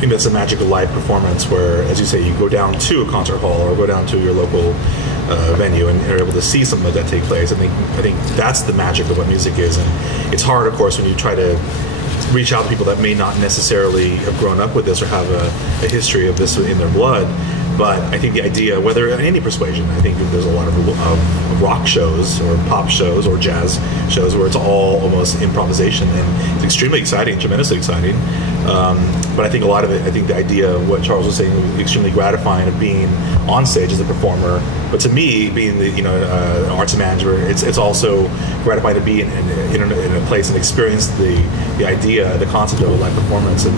think that's the magic of live performance, where, as you say, you go down to a concert hall or go down to your local venue and you're able to see something like that take place. I think that's the magic of what music is, and it's hard, of course, when you try to reach out to people that may not necessarily have grown up with this or have a history of this in their blood. But I think the idea, whether in any persuasion, I think there's a lot of rock shows or pop shows or jazz shows where it's all almost improvisation, and it's extremely exciting, tremendously exciting. But I think a lot of it, I think the idea of what Charles was saying was extremely gratifying of being on stage as a performer. But to me, being the an arts manager, it's also gratifying to be in a place and experience the idea, the concept of a live performance, and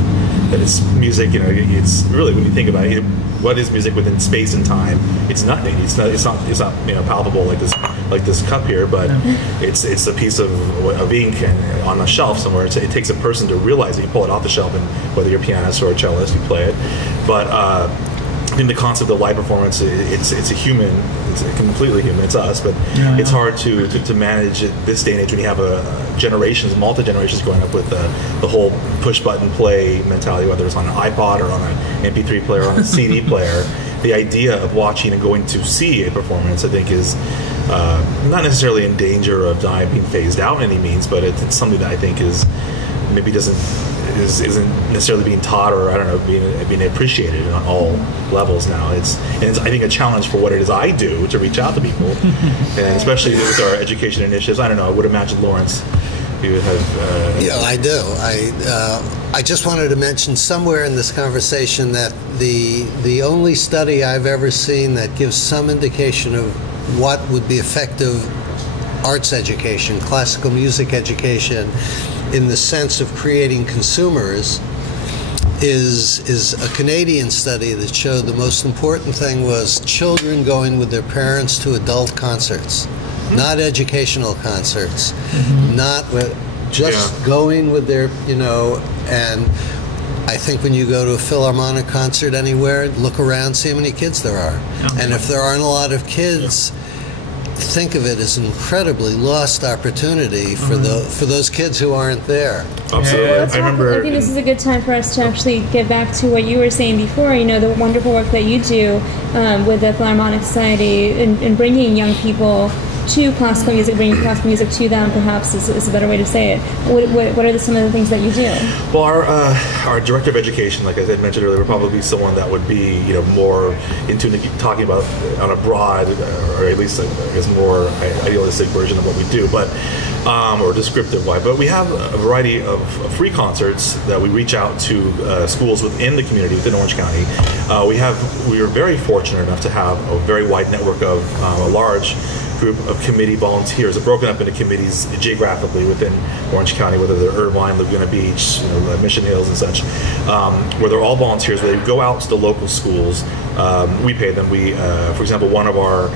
that it's music. It's really, when you think about it, what is music within space and time? It's nothing. It's not palpable like this cup here, but it's a piece of ink on a shelf somewhere. It takes a person to realize it. You pull it off the shelf, and whether you're a pianist or a cellist, you play it. But I think the concept of live performance, it's a human, it's completely human. It's us, but it's hard to manage at this day and age when you have multi-generations growing up with the whole push-button play mentality, whether it's on an iPod or on an MP3 player or on a CD player. The idea of watching and going to see a performance, I think, is not necessarily in danger of being phased out in any means, but it's something that I think isn't necessarily being taught, or I don't know, being appreciated on all levels now. It's I think a challenge for what it is I do to reach out to people, and especially with our education initiatives. I don't know. I would imagine Laurence, you would have. Yeah, I do. I just wanted to mention somewhere in this conversation that the only study I've ever seen that gives some indication of what would be effective arts education, classical music education, in the sense of creating consumers, is a Canadian study that showed the most important thing was children going with their parents to adult concerts, not educational concerts, not just going with their, and I think when you go to a Philharmonic concert anywhere, look around, see how many kids there are. And if there aren't a lot of kids, think of it as an incredibly lost opportunity for those kids who aren't there. Absolutely. I think this is a good time for us to actually get back to what you were saying before. The wonderful work that you do with the Philharmonic Society in bringing young people to classical music, bringing classical music to them, perhaps is a better way to say it. What are some of the things that you do? Well, our director of education, like I had mentioned earlier, would probably be someone that would be more into talking about on a broad, or at least I guess more idealistic version of what we do, but or descriptive way. But we have a variety of free concerts that we reach out to schools within the community, within Orange County. We are very fortunate enough to have a very wide network of a large group of committee volunteers. They're broken up into committees geographically within Orange County, whether they're Irvine, Laguna Beach, Mission Hills and such, where they're all volunteers, where they go out to the local schools. We pay them. For example, one of our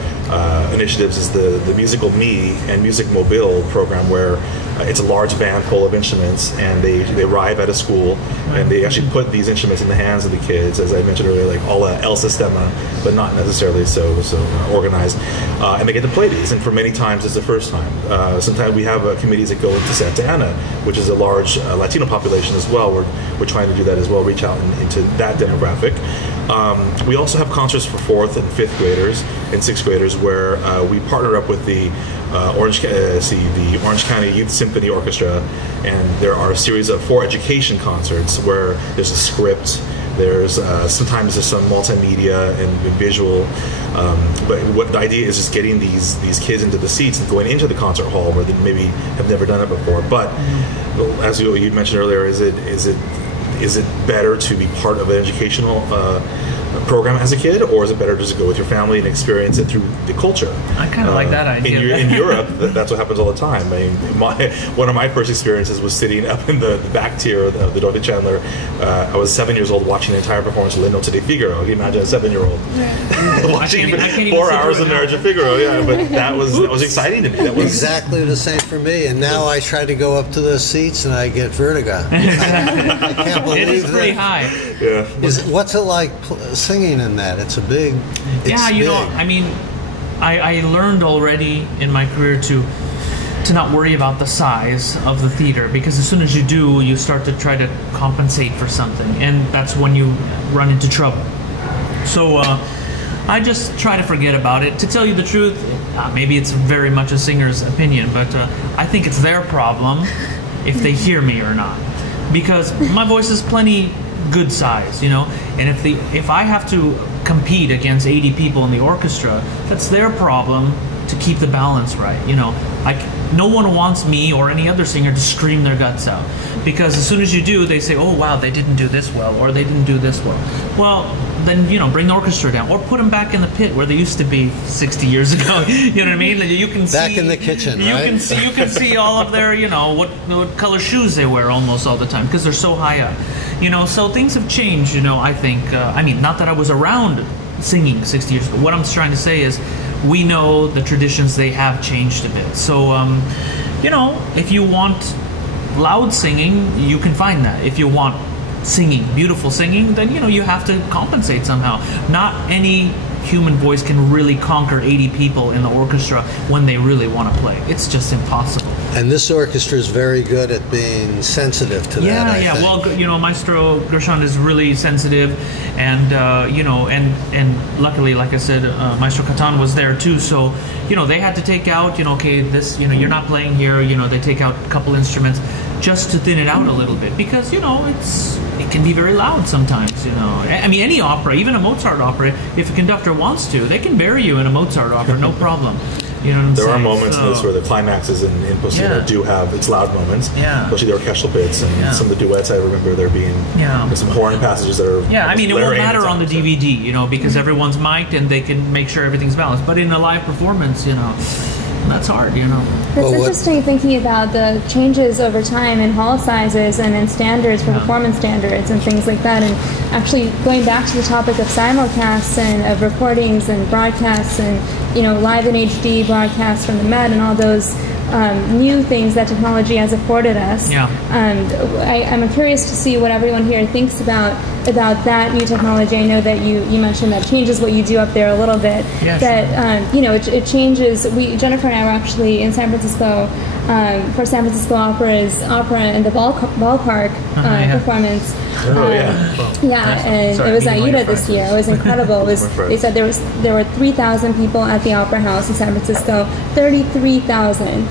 initiatives is the Musical Me and Music Mobile program, where it's a large van full of instruments, and they arrive at a school, and they actually put these instruments in the hands of the kids, as I mentioned earlier, like all El Sistema, but not necessarily so organized, and they get to play these, and for many times it's the first time. Sometimes we have committees that go into Santa Ana, which is a large Latino population as well. We're trying to do that as well, reach out into that demographic. We also have concerts for 4th and 5th graders and 6th graders, where we partner up with the Orange County Youth Symphony Orchestra, and there are a series of 4 education concerts where there's a script. There's sometimes there's some multimedia and visual, but what the idea is getting these kids into the seats and going into the concert hall where they maybe have never done it before. But as you mentioned earlier, is it better to be part of an educational program as a kid, or is it better just to go with your family and experience it through the culture? I kind of like that idea. In Europe, that's what happens all the time. I mean, one of my first experiences was sitting up in the back tier of the Dorothy Chandler. I was 7 years old watching the entire performance of Le Notte di Figaro. Can you imagine a 7-year-old watching 4 hours of Marriage of Figaro? Yeah, but that was exciting to me. That was exactly the same for me. And now I try to go up to those seats and I get vertigo. I can't believe it is pretty high. Yeah. What's it like singing in that? It's big. I mean, I learned already in my career to to not worry about the size of the theater, because as soon as you do, you start to try to compensate for something, and that's when you run into trouble. So I just try to forget about it. To tell you the truth, maybe it's very much a singer's opinion, but I think it's their problem if they hear me or not, because my voice is plenty good size, you know, and if I have to compete against 80 people in the orchestra, that's their problem to keep the balance right, you know. Like, no one wants me or any other singer to scream their guts out, because as soon as you do, they say, oh wow, they didn't do this well, or they didn't do this well. Well, then, you know, bring the orchestra down, or put them back in the pit where they used to be 60 years ago. You know what I mean? You can see, back in the kitchen, you right? You can see all of their, you know, what color shoes they wear almost all the time, because they're so high up. You know, so things have changed, you know, I think. I mean, not that I was around singing 60 years ago. What I'm trying to say is, we know the traditions, they have changed a bit. So, you know, if you want loud singing, you can find that. If you want singing, beautiful singing, then, you know, you have to compensate somehow. Not any human voice can really conquer 80 people in the orchestra when they really want to play. It's just impossible. And this orchestra is very good at being sensitive to that, I think. Well, you know, Maestro Gershon is really sensitive, and you know, and luckily, like I said, Maestro Catan was there too. So, you know, they had to take out, you know, okay, this, you know, you're not playing here. You know, they take out a couple instruments just to thin it out a little bit, because, you know, it can be very loud sometimes. You know, I mean, any opera, even a Mozart opera, if a conductor wants to, they can bury you in a Mozart opera, no problem. You know what I'm there saying? Are moments in this where the climaxes in Postino do have its loud moments, especially the orchestral bits and some of the duets. I remember there being some horn passages that are I mean, it won't matter on the DVD, you know, because everyone's mic'd and they can make sure everything's balanced. But in a live performance, you know, that's hard, you know. It's interesting thinking about the changes over time in hall sizes and in standards for performance standards and things like that. And actually going back to the topic of simulcasts and of recordings and broadcasts and, you know, live in HD broadcasts from the Met and all those new things that technology has afforded us. I'm curious to see what everyone here thinks about that new technology. I know that you mentioned that changes what you do up there a little bit. You know, it changes. Jennifer and I were actually in San Francisco for San Francisco Opera's opera in the ballpark performance. And it was Aida this year. It was incredible. They said there were 3,000 people at the Opera House in San Francisco. 33,000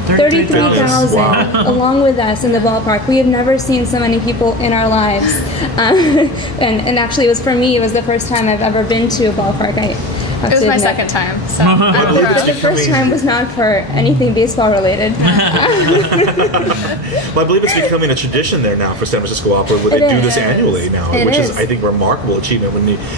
along with us in the ballpark. We had never seen so many people in our lives. And actually, it was, for me, it was the first time I've ever been to a ballpark. It was my second time. So but the first time was not for anything baseball related. Well, I believe it's becoming a tradition there now for San Francisco Opera, where they do this annually now, which is, I think, a remarkable achievement. I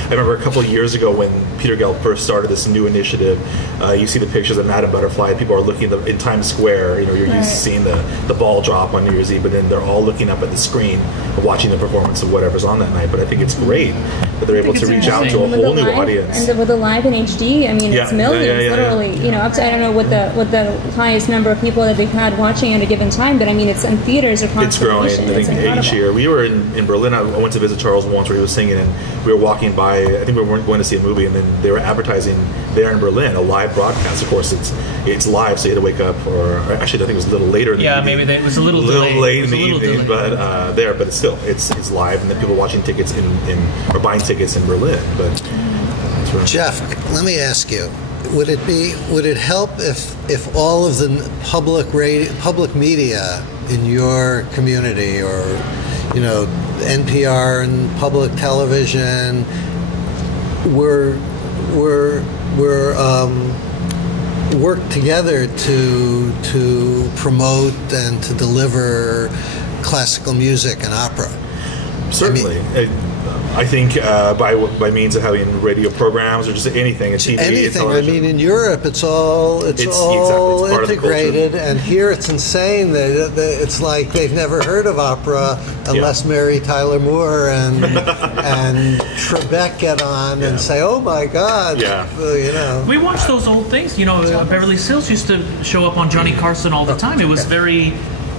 remember a couple of years ago when Peter Gelb first started this new initiative. You see the pictures of Madame Butterfly. People are looking in Times Square. You know, you're used to seeing the ball drop on New Year's Eve, but then they're all looking up at the screen, watching the performance of whatever's on that night. But I think it's great that they're able to reach out to a whole new audience. And with the live in HD, I mean, it's millions, literally. You know, up to, I don't know what the highest number of people that they've had watching at a given time, but I mean, it's in theaters across it's growing. I think each year. We were in Berlin. I went to visit Charles once, where he was singing, and we were walking by. I think we were going to see a movie, and then they were advertising there in Berlin a live broadcast. Of course, it's live, so you had to wake up, or actually, I think it was a little later. In the evening. Maybe it was a little late in the evening, but but it's still it's live, and then people watching tickets or buying tickets in Berlin. But Jeff, let me ask you: would it help if all of the public media in your community, or, you know, NPR and public television, were work together to promote and to deliver classical music and opera? Certainly. I think by means of having radio programs or just anything, TV, anything. I mean, in Europe, it's all integrated, and here it's insane. It's like they've never heard of opera unless Mary Tyler Moore and Trebek get on and say, "Oh my God!" You know. We watched those old things. You know, Beverly Sills used to show up on Johnny Carson all the time. It was very,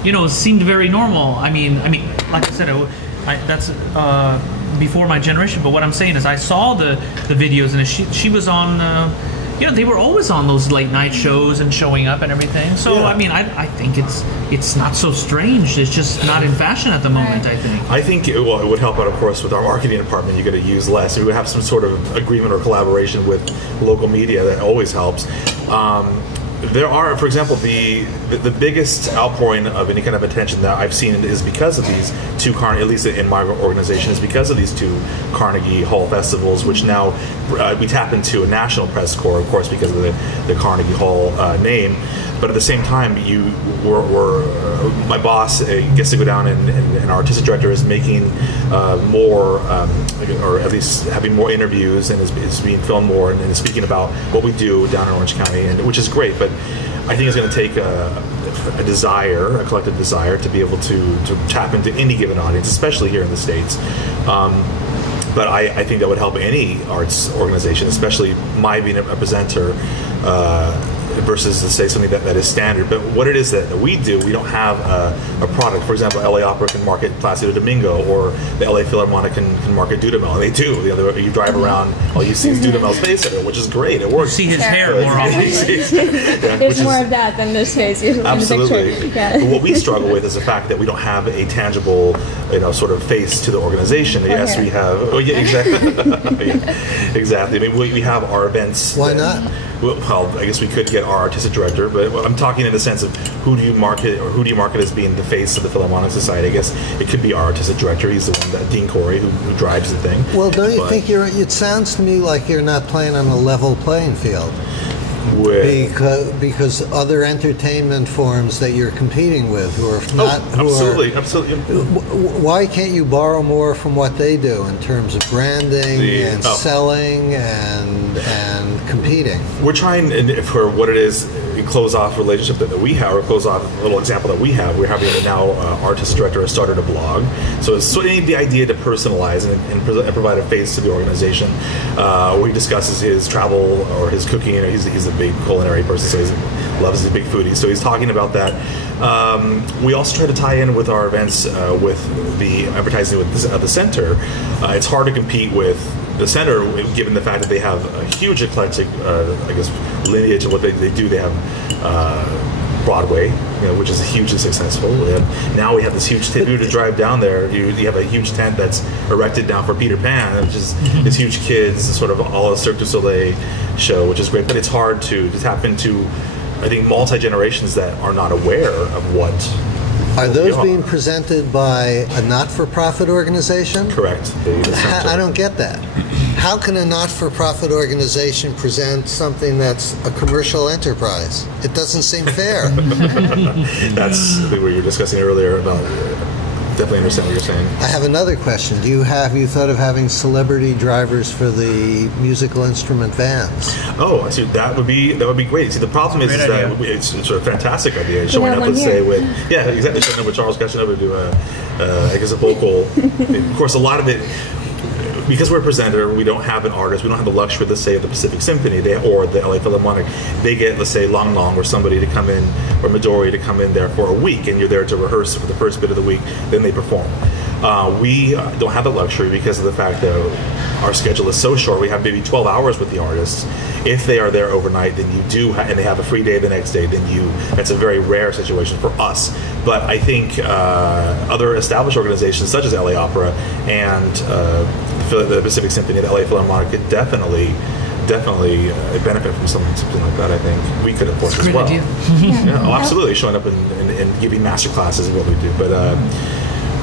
you know, it seemed very normal. I mean, like I said, that's before my generation. But what I'm saying is, I saw the videos, and she was on they were always on those late night shows and showing up and everything. So Yeah. I mean, I think it's not so strange. It's just not in fashion at the moment. I think. it would help out, of course, with our marketing department. You got to use less. We would have some sort of agreement or collaboration with local media. That always helps. There are, for example, the biggest outpouring of any kind of attention that I've seen is because of these two Carnegie, at least in my organization, is because of these two Carnegie Hall festivals, which now we tap into a national press corps, of course, because of the Carnegie Hall name. But at the same time, my boss gets to go down, and our artistic director is making more, or at least having more interviews, and is being filmed more, and speaking about what we do down in Orange County, and which is great. But I think it's going to take a collective desire, to be able to tap into any given audience, especially here in the States. But I think that would help any arts organization, especially my being a presenter, versus to say something that is standard. But what it is that we do, we don't have a product. For example, LA Opera can market Placido Domingo, or the LA Philharmonic can market Dudamel. And they do. You drive around, all you see is Dudamel's face in it, which is great. It works. You see his hair more often. There's more of that than this face usually absolutely. in the picture. Yeah. But what we struggle with is the fact that we don't have a tangible, sort of face to the organization. Yes, we have. Oh, yeah, exactly. Yeah, exactly. I mean, we have our events. Why not? Well, I guess we could get our artistic director, but I'm talking in the sense of who do you market as being the face of the Philharmonic Society. I guess it could be our artistic director. He's the one, Dean Corey, who drives the thing. Well, don't you think it sounds to me like you're not playing on a level playing field? Because other entertainment forms that you're competing with absolutely. Why can't you borrow more from what they do in terms of branding and selling and competing? We're trying, for what it is, close off relationship that we have, or close off a little example that we have. We're having now artistic director has started a blog, so it's sort of the idea to personalize and provide a face to the organization, where he discusses his travel or his cooking. He's a big culinary person, so he loves his big foodie. So he's talking about that. We also try to tie in with our events with the advertising with the center. It's hard to compete with the center, given the fact that they have a huge eclectic, lineage of what they do. They have Broadway, which is hugely successful. And now we have this huge tent. If you were to drive down there, you have a huge tent that's erected down for Peter Pan, which is this huge kids sort of all Cirque du Soleil show, which is great. But it's hard to tap into, I think, multi-generations that are not aware of what. Are those being presented by a not-for-profit organization? Correct. I don't get that. How can a not-for-profit organization present something that's a commercial enterprise? It doesn't seem fair. That's what you were discussing earlier about. Definitely understand what you're saying. I have another question. Have you thought of having celebrity drivers for the musical instrument vans? Oh, I see. That would be great. See, the problem is that it's sort of a fantastic idea. Showing up, let's say, with exactly, showing up with Charles Castronovo to do a vocal. Of course, a lot of it. Because we're a presenter, we don't have an artist. We don't have the luxury, let's say, of the Pacific Symphony or the LA Philharmonic. They get, let's say, Long or somebody to come in, or Midori to come in there for a week, and you're there to rehearse for the first bit of the week. Then they perform. We don't have the luxury because of the fact that our schedule is so short. We have maybe 12 hours with the artists. If they are there overnight, then you do, and they have a free day the next day. That's a very rare situation for us. But I think other established organizations such as LA Opera and the Pacific Symphony, the LA Philharmonic, could definitely benefit from something like that. I think we could, of course, as well. Absolutely, showing up and giving master classes is what we do. But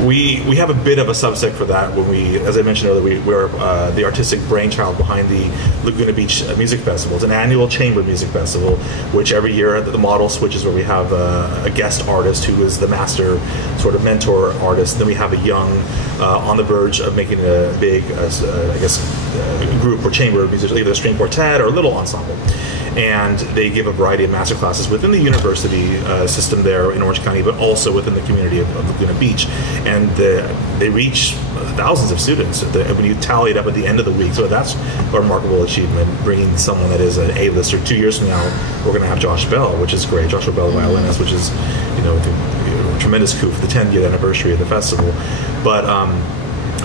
we have a bit of a subsect for that. When as I mentioned earlier, we're the artistic brainchild behind the Laguna Beach Music Festival. It's an annual chamber music festival, which every year the model switches, where we have a guest artist who is the master sort of mentor artist. Then we have a young, on the verge of making a big, group or chamber music, either a string quartet or a little ensemble. And they give a variety of master classes within the university system there in Orange County, but also within the community of Laguna Beach. And they reach thousands of students when you tally it up at the end of the week. So that's a remarkable achievement, bringing someone that is an A-lister. 2 years from now, we're going to have Josh Bell, which is great. Joshua Bell, violinist, which is a tremendous coup for the 10th year anniversary of the festival. But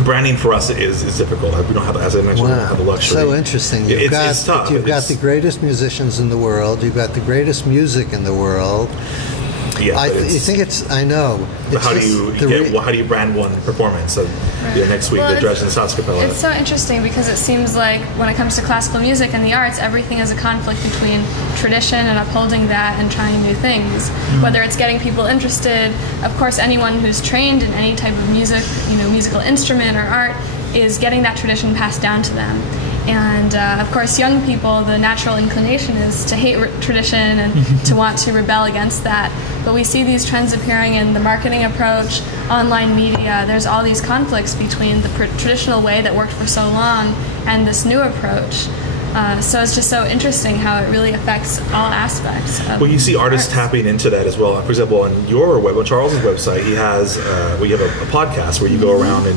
branding for us is difficult. We don't have, as I mentioned, we don't have the luxury. So interesting. It's tough. You've got the greatest musicians in the world. You've got the greatest music in the world. Yeah, I think it's. I know. But how do you brand one performance? So, next week, the Dresden Staatskapelle. It's so interesting because it seems like when it comes to classical music and the arts, everything is a conflict between tradition and upholding that and trying new things. Whether it's getting people interested, of course, anyone who's trained in any type of music, musical instrument or art, is getting that tradition passed down to them. And of course, young people, the natural inclination is to hate tradition and to want to rebel against that. But we see these trends appearing in the marketing approach, online media. There's all these conflicts between the traditional way that worked for so long and this new approach. So it's just so interesting how it really affects all aspects of you see artists tapping into that as well. For example, on your web, on Charles's website, he has you have a podcast where you go around and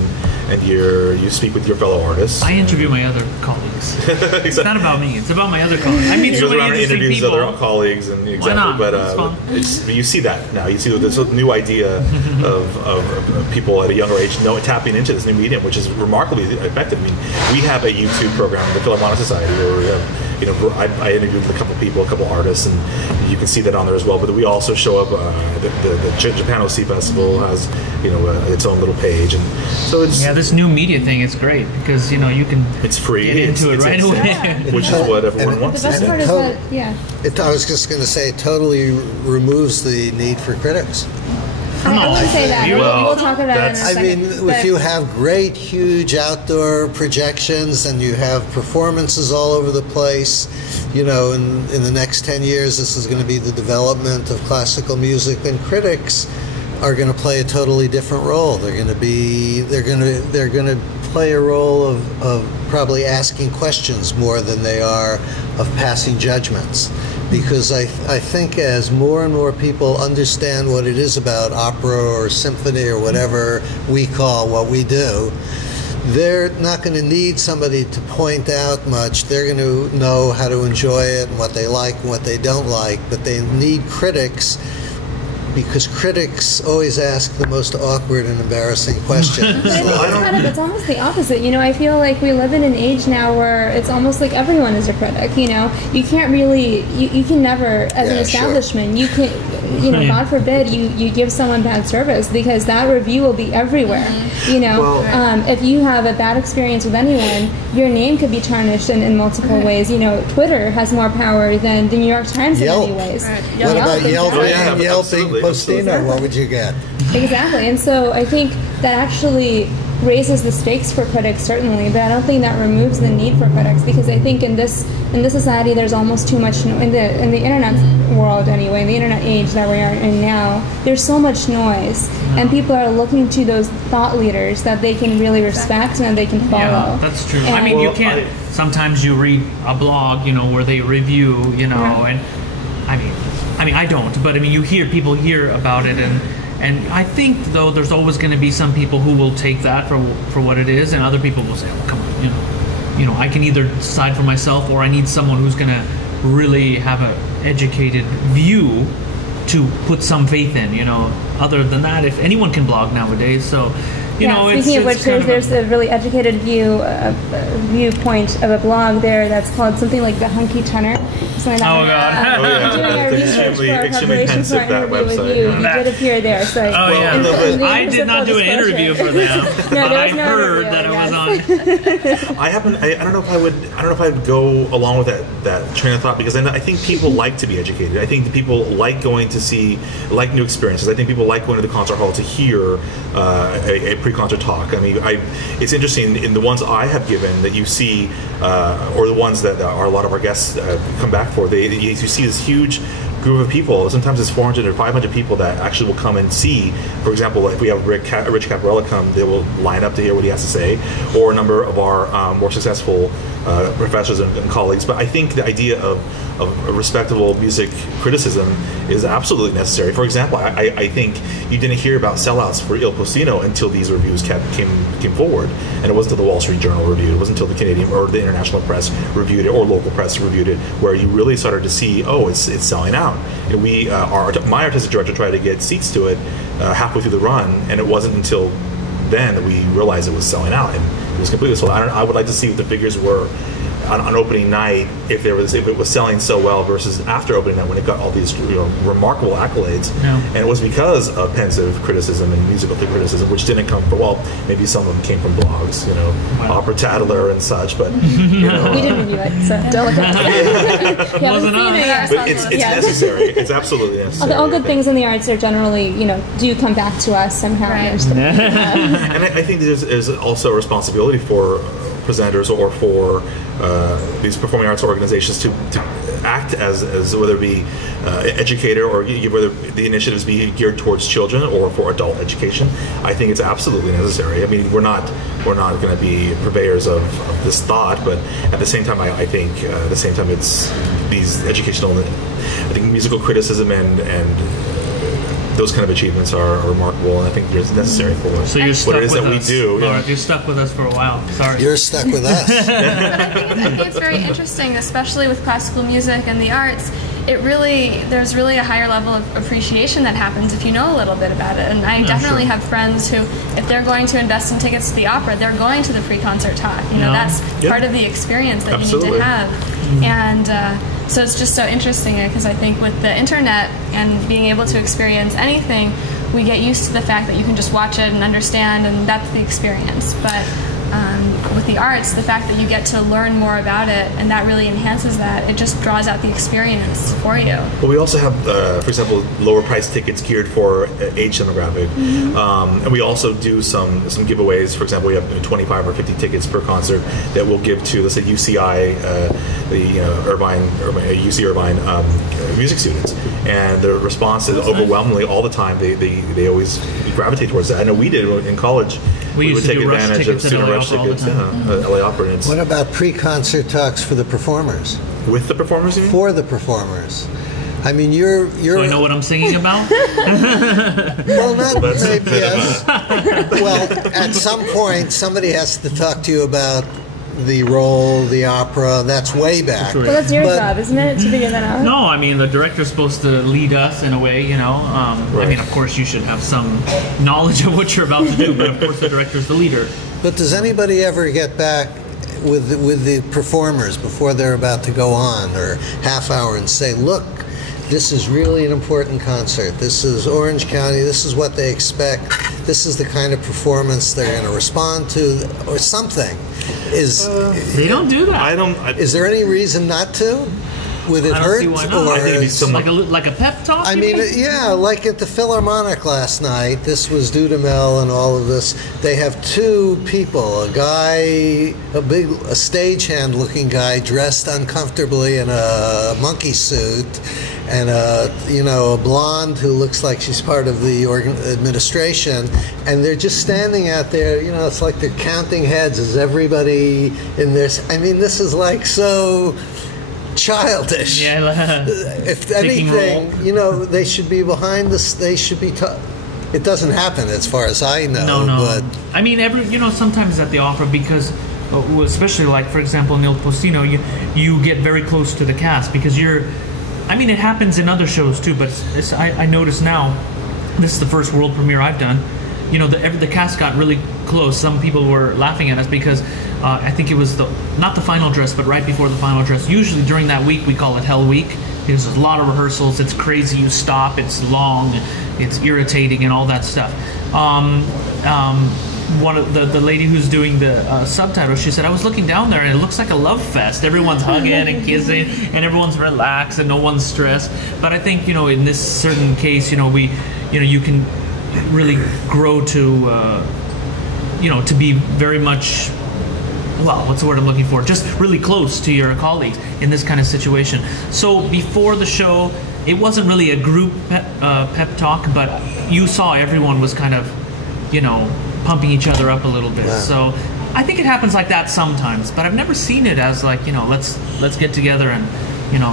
you speak with your fellow artists. I interview my other colleagues. It's not about me. It's about my other colleagues. I meet so many interesting interviews people. Other colleagues and Why not? But you see that now. You see this new idea of people at a younger age tapping into this new medium, which is remarkably effective. I mean, we have a YouTube program, the Philharmonic Society, where we have. I interviewed a couple people, a couple artists, and you can see that on there as well. But we also show up. The Japan OC Festival has its own little page, and so it's this new media thing is great because you can it's free, get into it right away, which is what everyone wants. The best part is that I was just going to say it totally removes the need for critics. I wouldn't say that. We'll talk about it in a second. I mean, if you have great, huge outdoor projections and you have performances all over the place, in the next 10 years, this is going to be the development of classical music, then critics are going to play a totally different role. They're going to play a role of probably asking questions more than they are of passing judgments. Because I think as more and more people understand what it is about opera or symphony or whatever we call what we do, they're not going to need somebody to point out much. They're going to know how to enjoy it and what they like and what they don't like. But they need critics because critics always ask the most awkward and embarrassing questions. It's almost the opposite. I feel like we live in an age now where it's almost like everyone is a critic. You can't really, you can never, as an establishment, you can, God forbid you give someone bad service because that review will be everywhere. If you have a bad experience with anyone, your name could be tarnished in multiple ways. Twitter has more power than the New York Times in many ways. What about Yelping? Postino, what would you get? Exactly, and so I think that actually raises the stakes for critics, certainly, but I don't think that removes the need for critics because I think in this society there's almost too much in the internet world anyway, in the internet age that we are in now. There's so much noise, and people are looking to those thought leaders that they can really respect and that they can follow. Yeah, that's true. And you can't. Sometimes you read a blog, where they review, and I don't, but you hear people hear about it, and I think though there's always going to be some people who will take that for what it is, and other people will say, "Oh, come on, I can either decide for myself, or I need someone who's going to really have an educated view to put some faith in." Other than that, if anyone can blog nowadays, so. Speaking of which, there's a really educated viewpoint of a blog there that's called something like the Hunky Tenor. Oh God! I'm doing our research for our preparation for our interview with you. You did appear there, so. I did not do an interview for them, but I heard that it was on. I don't know if I would go along with that train of thought because I think people like to be educated. I think people like going to like new experiences. I think people like going to the concert hall to hear a pre-concert talk. It's interesting in the ones I have given that you see, or the ones that a lot of our guests come back for. You see this huge group of people. Sometimes it's 400 or 500 people that actually will come and see. For example, if we have Rich Caparella come, they will line up to hear what he has to say, or a number of our more successful professors and colleagues. But I think the idea of respectable music criticism is absolutely necessary. For example, I think you didn't hear about sellouts for Il Postino until these reviews came forward, and it wasn't until the Wall Street Journal reviewed it. It wasn't until the Canadian or the international press reviewed it, or local press reviewed it, where you really started to see, it's selling out. My artistic director tried to get seats to it halfway through the run, and it wasn't until then that we realized it was selling out, and it was completely sold out. I would like to see what the figures were on opening night, if it was selling so well versus after opening night when it got all these remarkable accolades. And it was because of pensive criticism and musical theory criticism, which didn't come from, well, maybe some of them came from blogs, Opera Tattler and such, but we didn't review it, so don't look at it. But it's necessary. It's absolutely necessary. All good things in the arts are generally, do come back to us somehow. Right. And I think there's also a responsibility for presenters or for these performing arts organizations to act as whether it be educator or whether the initiatives be geared towards children or for adult education. I think it's absolutely necessary. I mean, we're not going to be purveyors of this thought, but at the same time, I think it's these educational, I think musical criticism and those kind of achievements are remarkable, and I think it's necessary for so you're stuck what it is with that us. we do. Laura, you're stuck with us for a while. Sorry. You're stuck with us. But I think it's very interesting, especially with classical music and the arts. There's really a higher level of appreciation that happens if you know a little bit about it. And I definitely have friends who, if they're going to invest in tickets to the opera, they're going to the pre-concert talk. That's part of the experience that you need to have. And so it's just so interesting because I think with the internet and being able to experience anything, we get used to the fact that you can just watch it and understand, and that's the experience. But with the arts, the fact that you get to learn more about it, and that really enhances that. It just draws out the experience for you. Well, we also have, for example, lower price tickets geared for age demographic. And we also do some giveaways. For example, we have 25 or 50 tickets per concert that we'll give to, let's say, UCI, UC Irvine music students. And the response is overwhelmingly all the time. They always gravitate towards that. I know we did in college. We would take advantage of student rush tickets. LA Opera. What about pre-concert talks for the performers? With the performers, you mean? For the performers. I mean, you're. So I know what I'm singing about. Well, not maybe, yes. Well, at some point, somebody has to talk to you about the role, the opera. That's way back. Well, that's your job, isn't it, to figure that out? No, I mean, the director's supposed to lead us in a way, I mean, of course, you should have some knowledge of what you're about to do, but of course, the director's the leader. But does anybody ever get back with the performers before they're about to go on, or half hour, and say, look, this is really an important concert. This is Orange County. This is what they expect. This is the kind of performance they're going to respond to, or something. They don't do that. Is there any reason not to? Would it hurt? Or like a pep talk? I mean, yeah, like at the Philharmonic last night. This was Dudamel and all of this. They have two people: a stagehand-looking guy dressed uncomfortably in a monkey suit, and a blonde who looks like she's part of the administration, and they're just standing out there. It's like they're counting heads. Is everybody in this? I mean, this is like so childish. Yeah. If anything, they should be behind this. They should be. It doesn't happen, as far as I know. No. But I mean, sometimes at the opera, because especially like, for example, in Il Postino, you get very close to the cast because you're. I mean, it happens in other shows too, but I notice now. This is the first world premiere I've done. The cast got really close. Some people were laughing at us because I think it was not the final dress, but right before the final dress. Usually during that week, we call it Hell Week. There's a lot of rehearsals. It's crazy. You stop. It's long. It's irritating and all that stuff. One of the lady who's doing the subtitles, she said, I was looking down there and it looks like a love fest. Everyone's hugging and kissing and everyone's relaxed and no one's stressed. But I think, in this certain case, you can really grow to, to be very much, well, what's the word I'm looking for? Just really close to your colleagues in this kind of situation. So before the show, it wasn't really a group pep talk, but you saw everyone was kind of, pumping each other up a little bit. Yeah. So I think it happens like that sometimes, but I've never seen it as like, let's get together and,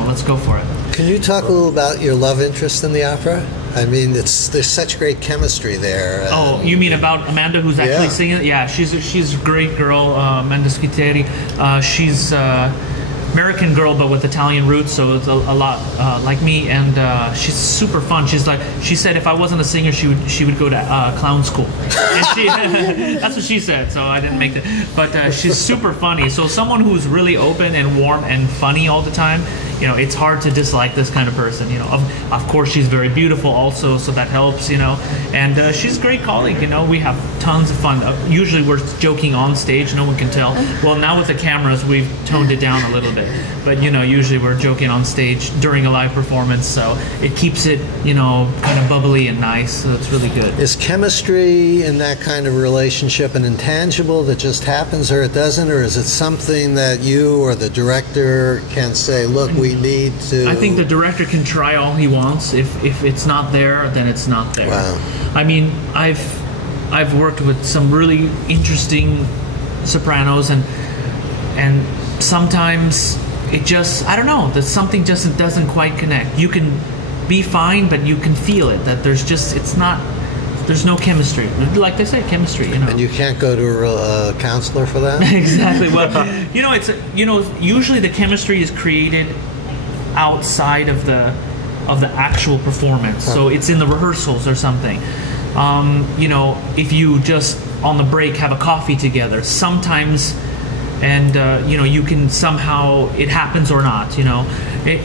let's go for it. Can you talk a little about your love interest in the opera? I mean, there's such great chemistry there. Oh, you mean about Amanda, who's actually singing it? Yeah, she's a great girl, Amanda Schiteri. She's American girl, but with Italian roots, so it's a lot like me. And she's super fun. She said if I wasn't a singer, she would go to clown school. And that's what she said. So I didn't make it. But she's super funny. So someone who's really open and warm and funny all the time, you know, it's hard to dislike this kind of person. You know, of course she's very beautiful also, so that helps. You know, and she's a great colleague. You know, we have tons of fun. Usually we're joking on stage. No one can tell. Well, now with the cameras, we've toned it down a little bit. But you know, usually we're joking on stage during a live performance, so it keeps it, you know, kind of bubbly and nice. So it's really good. Is chemistry in that kind of relationship an intangible that just happens or it doesn't, or is it something that you or the director can say, look, we need to... I think the director can try all he wants. If it's not there, then it's not there. Wow. I mean, I've worked with some really interesting sopranos, and sometimes it just, I don't know, that something just doesn't quite connect. You can be fine, but you can feel it, that there's no chemistry. Like they say, chemistry, you know. And you can't go to a counselor for that? Exactly. Well, you know, usually the chemistry is created outside of the actual performance. So it's in the rehearsals or something. You know, if you just on the break have a coffee together, sometimes, and you know, you can somehow, it happens or not, you know.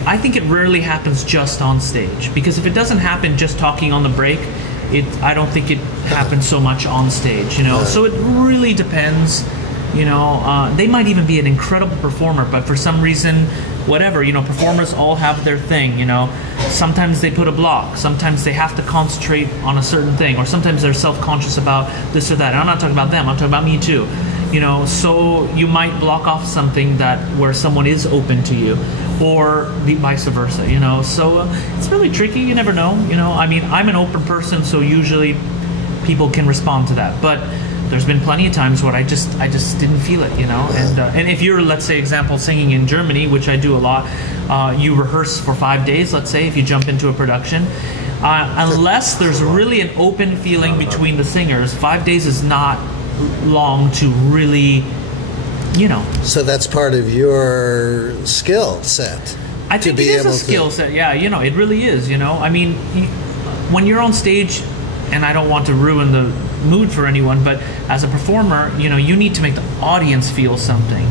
I think it rarely happens just on stage, because if it doesn't happen just talking on the break, I don't think it happens so much on stage, you know. So it really depends, you know. They might even be an incredible performer, but for some reason, whatever, you know, performers all have their thing, you know. Sometimes they put a block, sometimes they have to concentrate on a certain thing, or sometimes they're self-conscious about this or that. And I'm not talking about them, I'm talking about me too. You know, so you might block off something where someone is open to you, or the vice versa, you know. So it's really tricky, you never know, you know. I mean, I'm an open person, so usually people can respond to that. But there's been plenty of times where I just didn't feel it, you know. And if you're, let's say, example, singing in Germany, which I do a lot, you rehearse for 5 days, let's say, if you jump into a production. Unless there's really an open feeling between the singers, 5 days is not long to really, you know. So that's part of your skill set. I think it is a skill set, yeah, you know, it really is, you know. I mean, when you're on stage, and I don't want to ruin the mood for anyone, but as a performer, you know, you need to make the audience feel something.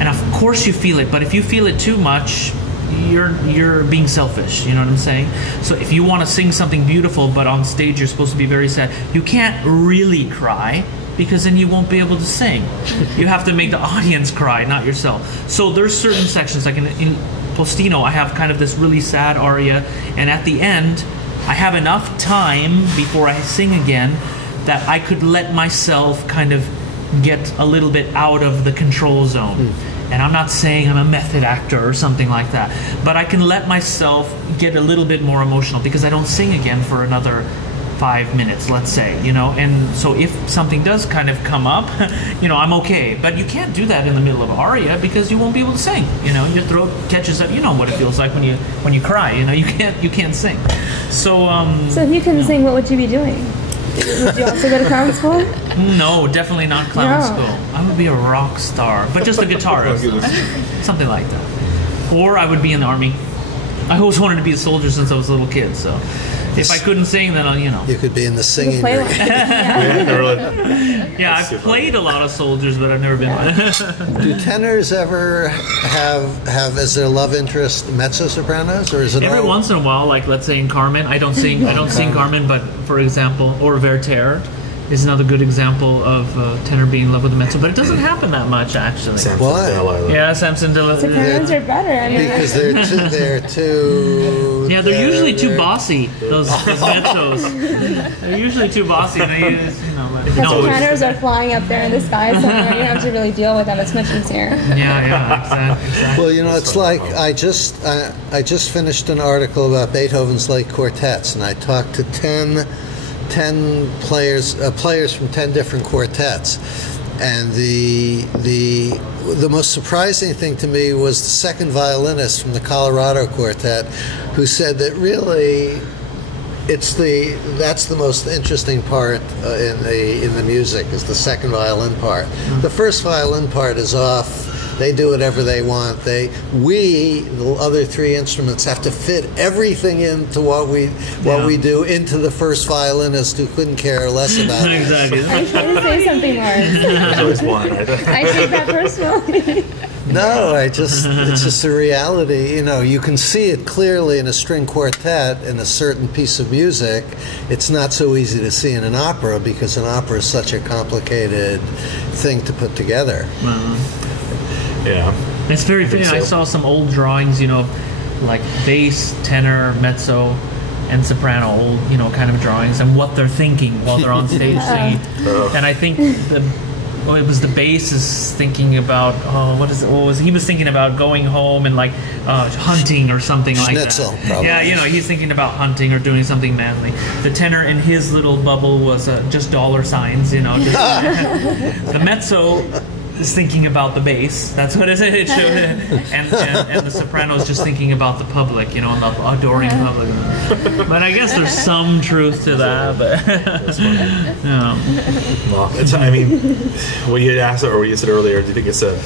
And of course you feel it, but if you feel it too much, you're being selfish, you know what I'm saying? So if you want to sing something beautiful, but on stage you're supposed to be very sad, you can't really cry, because then you won't be able to sing. You have to make the audience cry, not yourself. So there's certain sections, like in Postino, I have kind of this really sad aria, and at the end, I have enough time before I sing again that I could let myself kind of get a little bit out of the control zone. And I'm not saying I'm a method actor or something like that, but I can let myself get a little bit more emotional, because I don't sing again for another 5 minutes, let's say, you know. And so if something does kind of come up, you know, I'm okay. But you can't do that in the middle of an aria, because you won't be able to sing, you know. Your throat catches up. You know what it feels like when you cry, you know. You can't sing. So so if you couldn't sing, what would you be doing? Would you also go to clown school? No, definitely not clown school. I would be a rock star, but just a guitarist, something like that. Or I would be in the army. I always wanted to be a soldier since I was a little kid, so if I couldn't sing, then you know. You could be in the singing ring. Yeah, I've played a lot of soldiers, but I've never been one. Do tenors ever have as their love interest mezzo-sopranos, or is it every once in a while? Like, let's say in Carmen, I don't sing Carmen, but for example, or Werther is another good example of tenor being in love with the mezzo, but it doesn't happen that much, actually. Why? Yeah, Samson Delilah. Sopranos are better. I mean, because they're too. Yeah, they're usually too bossy. Those mezzos. They're usually too bossy. They use, you know. Sopranos are flying up there in the sky somewhere. You don't have to really deal with them. It's much easier. Yeah, exactly. Well, you know, it's like I just finished an article about Beethoven's late quartets, and I talked to 10 players from 10 different quartets, and the most surprising thing to me was the second violinist from the Colorado Quartet, who said that really that's the most interesting part in the music, is the second violin part. The first violin part is off They do whatever they want. We, the other three instruments, have to fit everything into what we do into the first violinist who couldn't care less about it. Exactly. I was going to say something more. There's always one, right? I take that personally. No, it's just a reality. You can see it clearly in a string quartet in a certain piece of music. It's not so easy to see in an opera because an opera is such a complicated thing to put together. Yeah. It's very funny. I saw some old drawings, like bass, tenor, mezzo, and soprano, old, kind of drawings, and what they're thinking while they're on stage singing. And I think it was the bass is thinking about he was thinking about going home and like hunting or something Schnitzel, like that. probably. Yeah, he's thinking about hunting or doing something manly. The tenor in his little bubble was just dollar signs, the mezzo is thinking about the bass. That's what it showed. And the soprano is just thinking about the public, and the adoring public. But I guess there's some truth to that. But Well, I mean, when you asked or you said earlier, do you think it's a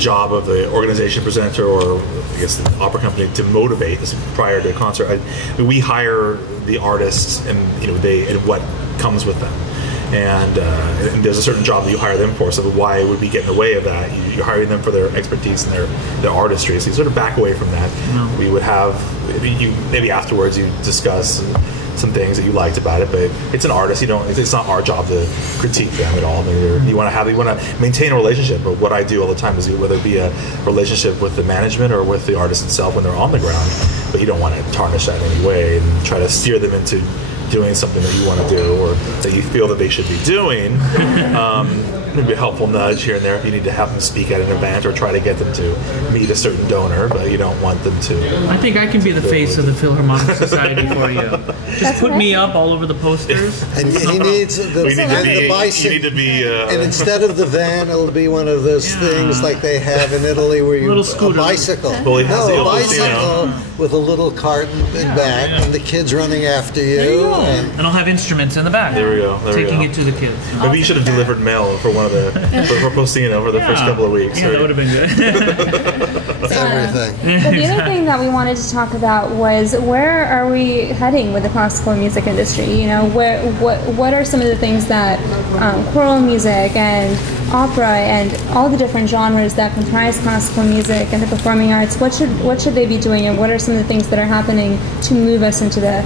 job of the organization presenter or I guess the opera company to motivate this prior to a concert? We hire the artists and and what comes with them. And there's a certain job that you hire them for, so why would we get in the way of that? You're hiring them for their expertise and their artistry, so you sort of back away from that. We would have, maybe afterwards you discuss some things that you liked about it, but it's an artist, it's not our job to critique them at all. I mean, you want to maintain a relationship, but what I do all the time is whether it be a relationship with the management or with the artist itself when they're on the ground, but you don't want to tarnish that in any way and try to steer them into doing something that you want to do or that you feel that they should be doing. Maybe a helpful nudge here and there if you need to have them speak at an event or try to get them to meet a certain donor, but you don't want them to. I think I can be the face of the Philharmonic Society for you. Just put me up all over the posters. And he needs the bicycle. You need to be. And instead of the van, it'll be one of those things like they have in Italy where you a bicycle. A bicycle with a little cart in back, and the kids running after you. And I'll have instruments in the back. There we go. Taking it to the kids. Maybe you should have delivered mail for one of the for Postino for the first couple of weeks. Yeah, that would have been good. Everything. But the other thing that we wanted to talk about was where are we heading with the classical music industry? What are some of the things that choral music and opera and all the different genres that comprise classical music and the performing arts, what should they be doing, and what are some of the things that are happening to move us into the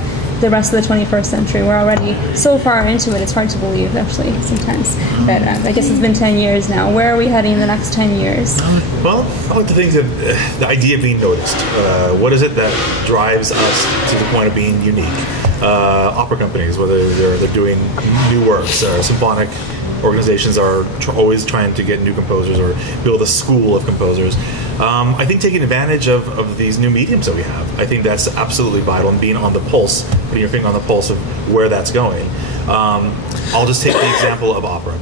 rest of the 21st century? We're already so far into it, it's hard to believe, actually, sometimes. But I guess it's been 10 years now. Where are we heading in the next 10 years? Well, I like to think that the idea of being noticed. What is it that drives us to the point of being unique? Opera companies, whether they're doing new works, symphonic organizations are always trying to get new composers or build a school of composers. I think taking advantage of these new mediums that we have, I think that's absolutely vital, and being on the pulse, putting your finger on the pulse of where that's going. I'll just take the example of opera.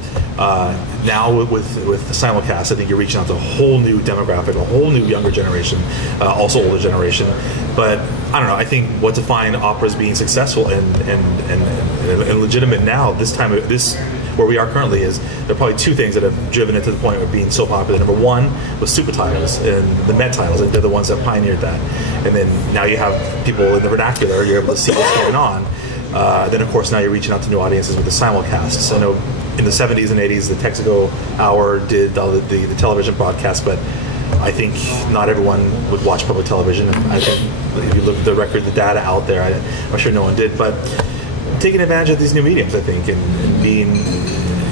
Now with the simulcast, I think you're reaching out to a whole new demographic, a whole new younger generation, also older generation. But I don't know. I think what defines opera as being successful and legitimate now, this where we are currently, is there are probably two things that have driven it to the point of being so popular. Number one was super titles and the Met titles, and they're the ones that pioneered that. And then now you have people in the vernacular, you're able to see what's going on. Then, of course, now you're reaching out to new audiences with the simulcasts. I know in the 70s and 80s, the Texaco Hour did the television broadcast, but I think not everyone would watch public television. I think if you look at the record, the data out there, I'm sure no one did. But taking advantage of these new mediums, I think, and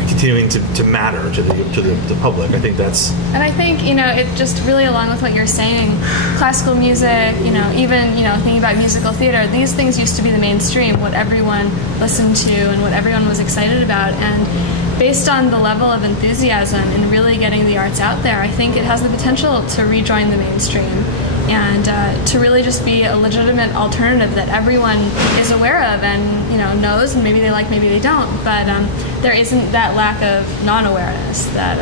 continuing to matter to the public. I think that's... And I think, it just really along with what you're saying, classical music, even, thinking about musical theater, these things used to be the mainstream, what everyone listened to and what everyone was excited about. And based on the level of enthusiasm in really getting the arts out there, I think it has the potential to rejoin the mainstream and to really just be a legitimate alternative that everyone is aware of and knows, and maybe they like, maybe they don't, but there isn't that lack of non-awareness that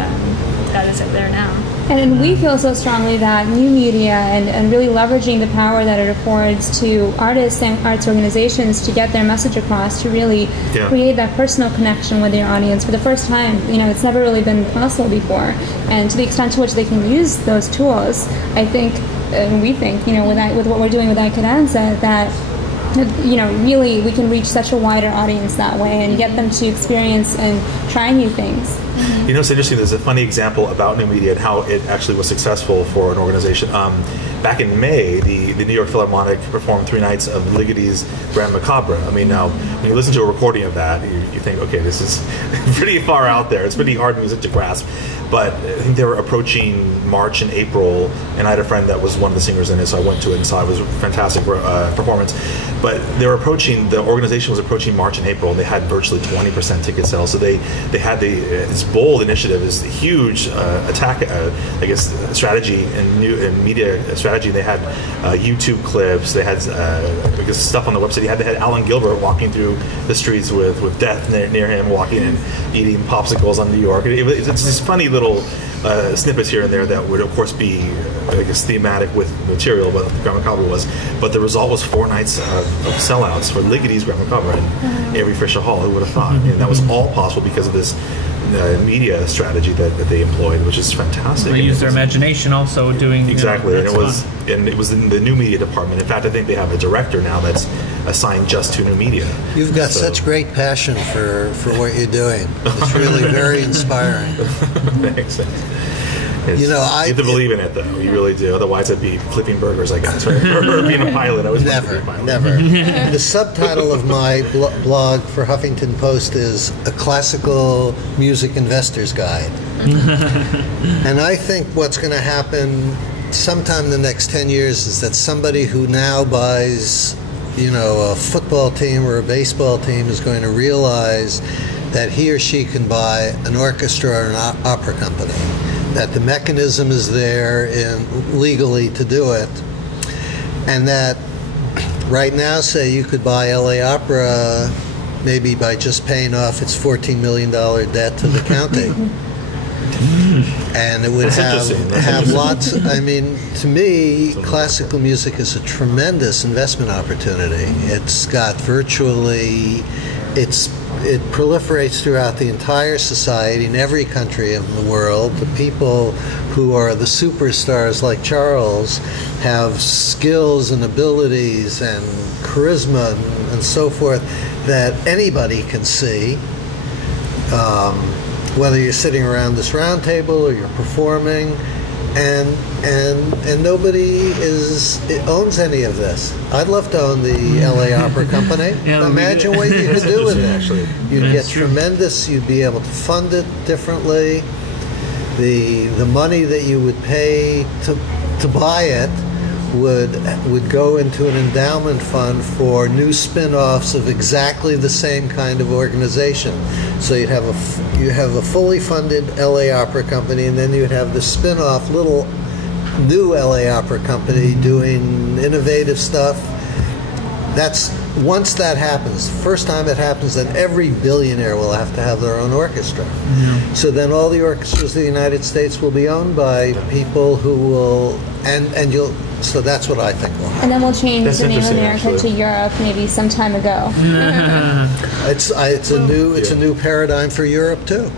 that is there now. And we feel so strongly that new media and really leveraging the power that it affords to artists and arts organizations to get their message across, to really create that personal connection with their audience for the first time. It's never really been possible before. And to the extent to which they can use those tools, I think, and we think, with what we're doing with iCadenza, that really we can reach such a wider audience that way and get them to experience and try new things. It's interesting. There's a funny example about new media and how it actually was successful for an organization. Back in May, the New York Philharmonic performed 3 nights of Ligeti's Grand Macabre. I mean, now, when you listen to a recording of that, you think, okay, this is pretty far out there. It's pretty hard music to grasp. But I think they were approaching March and April, and I had a friend that was one of the singers in it, so I went to it and saw it. It was a fantastic performance. But the organization was approaching March and April, and they had virtually 20% ticket sales. So they had this bold initiative, this huge attack, strategy and media strategy. They had YouTube clips. They had stuff on the website. They had Alan Gilbert walking through the streets with death near him, walking and eating popsicles on New York. It's this funny little snippets here and there that would, of course, be, thematic with material, what the Grand Macabre was. But the result was 4 nights of sellouts for Ligeti's Grand Macabre in Avery Fisher Hall. Who would have thought? And that was all possible because of this media strategy that they employed, which is fantastic. They used their imagination also doing exactly, and it was in the new media department. In fact, I think they have a director now that's assigned just to new media. You've got such great passion for what you're doing. It's really very inspiring. Thanks. You have to believe in it, though. You really do. Otherwise, I'd be flipping burgers, I guess, right? Or being a pilot. I was never. The subtitle of my blog for Huffington Post is A Classical Music Investor's Guide. And I think what's going to happen sometime in the next 10 years is that somebody who now buys, a football team or a baseball team is going to realize that he or she can buy an orchestra or an opera company, that the mechanism is there legally to do it, and that right now, say, you could buy LA Opera maybe by just paying off its $14 million debt to the county. And it would have lots. I mean, to me, classical music is a tremendous investment opportunity. It's got it proliferates throughout the entire society in every country of the world. The people who are the superstars like Charles have skills and abilities and charisma and so forth that anybody can see. Whether you're sitting around this round table or you're performing, and nobody owns any of this. I'd love to own the LA Opera Company. Imagine what you could do with it. You'd get tremendous. You'd be able to fund it differently. The money that you would pay to buy it would go into an endowment fund for new spin-offs of exactly the same kind of organization. So you have a fully funded LA Opera Company, and then you'd have the spin-off little new LA Opera Company doing innovative stuff. Once that happens, first time it happens, then every billionaire will have to have their own orchestra. Mm-hmm. So then all the orchestras of the United States will be owned by people who will, so that's what I think will happen. And then we'll change the name of America to Europe maybe some time ago. It's a new paradigm for Europe too.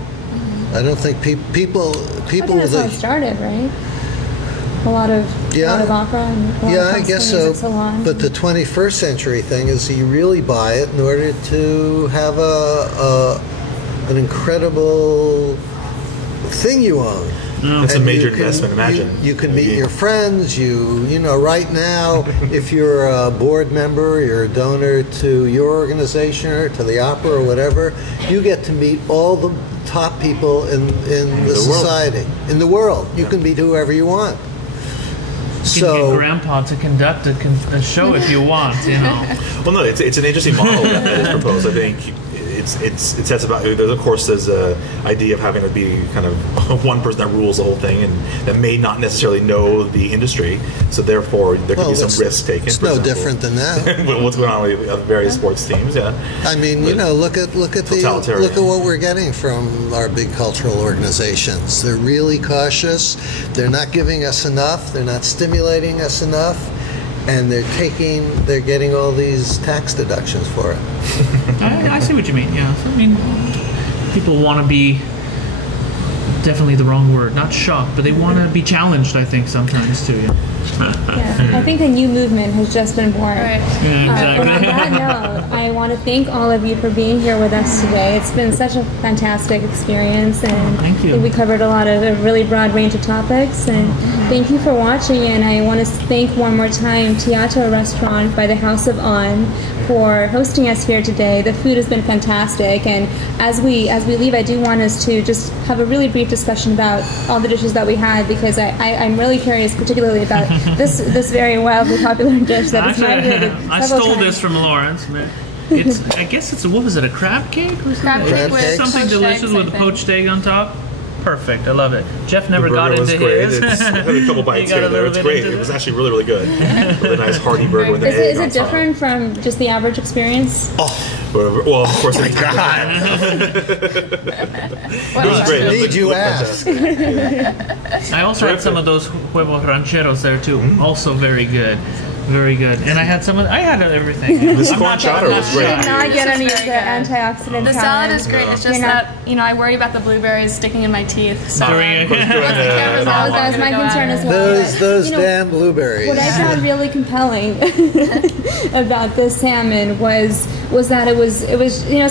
I don't think people that's how it started, right? A lot of opera and I guess so. But the 21st century thing is you really buy it in order to have an incredible thing you own. It's a major investment. Imagine you can meet your friends. Right now, if you're a board member, you're a donor to your organization or to the opera or whatever, you get to meet all the top people in the society, in the world. You can meet whoever you want. You can get Grandpa to conduct a show if you want, Well, no, it's an interesting model that is proposed. I think it sets about. There's, of course, there's a idea of having to be kind of one person that rules the whole thing, and that may not necessarily know the industry. So therefore, there could be some risk taken. It's no different than that. What's going on with various sports teams? Yeah. I mean, look at what we're getting from our big cultural organizations. They're really cautious. They're not giving us enough. They're not stimulating us enough. And they're getting all these tax deductions for it. I see what you mean, yeah. So, I mean, people want to be, definitely the wrong word, not shocked, but they want to be challenged, I think, sometimes, too, yeah. Yeah, I think a new movement has just been born. Right. Yeah, exactly. And on that note, I want to thank all of you for being here with us today. It's been such a fantastic experience, and thank you. I think we covered a really broad range of topics. And thank you for watching. And I want to thank one more time Teatro Restaurant by the House of On for hosting us here today. The food has been fantastic, and as we leave, I do want us to just have a really brief discussion about all the dishes that we had, because I'm really curious, particularly about this very wildly popular dish that is migrated. I stole this from Laurence. I guess it's what was it? A crab cake? Crab cake with something delicious eggs, with a poached egg on top. Perfect. I love it. Jeff never got into his. I had a couple bites here and there. It's great. It was actually really, really good. With a nice hearty burger with an egg Is it different from just the average experience? Well, of course, it's God. It was great. Need you ask? I also had some of those huevos rancheros there too. Also very good. Very good. And I had everything. This corn chowder was great. Did not get any of the antioxidant. The salad is great. It's just that I worry about the blueberries sticking in my teeth. So that was my concern as well. Those damn blueberries. What I found really compelling about this salmon was that it was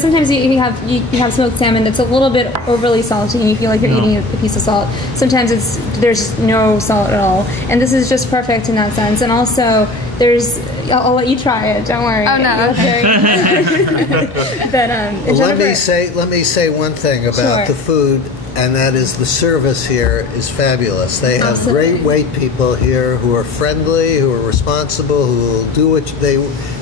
sometimes you have smoked salmon that's a little bit overly salty and you feel like you're eating a piece of salt. Sometimes there's no salt at all, and this is just perfect in that sense. And also I'll let you try it. Don't worry. Oh no. But let me say one thing about the food, and that is the service here is fabulous. They have great wait people here who are friendly, who are responsible, who will do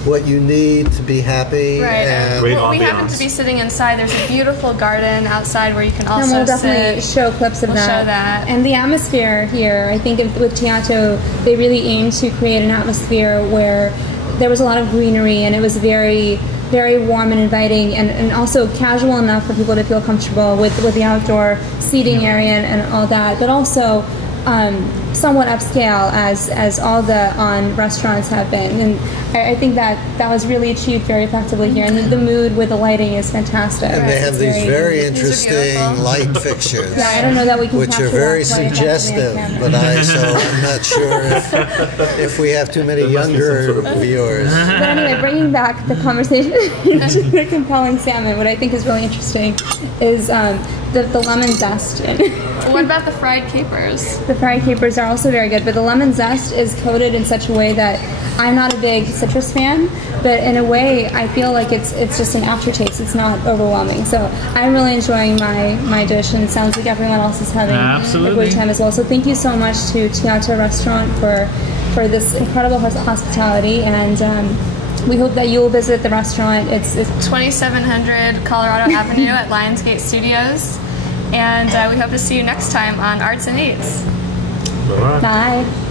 what you need to be happy. Right. And Great we ambiance. happen to be sitting inside. There's a beautiful garden outside where you can also we'll definitely show clips of We'll that. show that. And the atmosphere here, I think with Teatro, they really aimed to create an atmosphere where there was a lot of greenery and it was very, very warm and inviting, and also casual enough for people to feel comfortable with the outdoor seating area and all that, but also somewhat upscale as all the On restaurants have been. And I think that was really achieved very effectively here. And the mood with the lighting is fantastic. And they have these very interesting light fixtures. Yeah, I don't know that we can which capture are very that quite suggestive, effectively on but I'm not sure if we have too many younger viewers. But anyway, bringing back the conversation to the compelling salmon, what I think is really interesting is the lemon zest. What about the fried capers? The fried capers are also very good, but the lemon zest is coated in such a way that I'm not a big citrus fan, but in a way I feel like it's just an aftertaste. It's not overwhelming. So I'm really enjoying my dish, and it sounds like everyone else is having a great time as well. So thank you so much to Teatro Restaurant for this incredible hospitality, and we hope that you will visit the restaurant. It's 2700 Colorado Avenue at Lionsgate Studios, and we hope to see you next time on Arts and Eats. Bye. Bye.